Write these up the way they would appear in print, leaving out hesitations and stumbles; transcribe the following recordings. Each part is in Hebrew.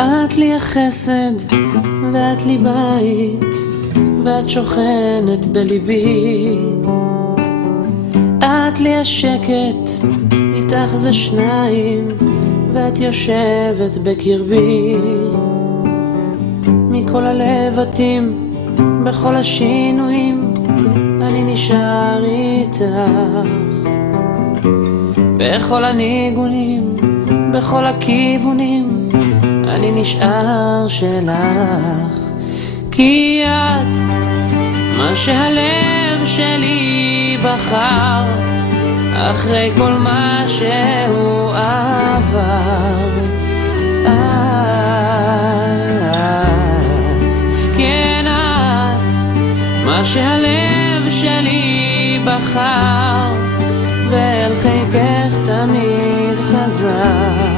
את לי החסד ואת לי בית, ואת שוכנת בליבי. את לי השקט, איתך זה שניים, ואת יושבת בקרבי. מכל הלבטים, בכל השינויים, אני נשאר איתך. בכל הניגונים, בכל הכיוונים, אני נשאר שלך. כי את מה שהלב שלי בחר, אחרי כל מה שהוא עבר. את, כן את, מה שהלב שלי בחר, ואל חיקך תמיד חזר.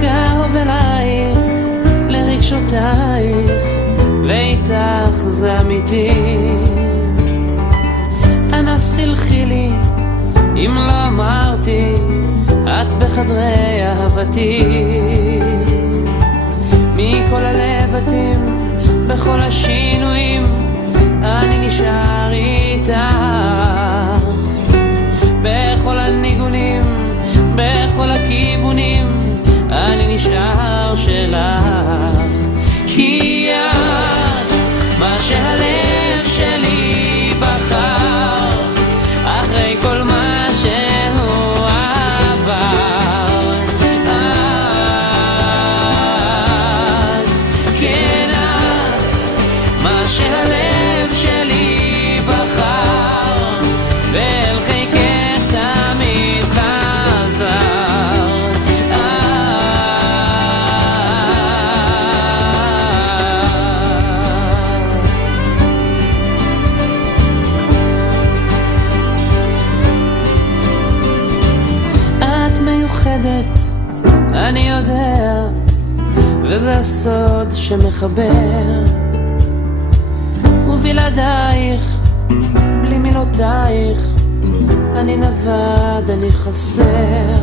קרוב אלייך לרגשותייך, ואיתך זה אמיתי. אנא סלחי לי אם לא אמרתי, את בחדרי אהבתי. מכל הלבטים, בכל השינויים, אני נשאר איתך. בכל הניגונים, בכל הכיוונים, אני נשאר שלך. כי את מה שהלב שלי בחר, אחרי כל מה שהוא עבר. את, כן את, מה שהלב שלי בחר, ואל חיקך תמיד חזר. את מיוחדת, אני יודע, וזה הסוד שמחבר. ובלעדייך, בלי מילותייך, אני נבד, אני חסר.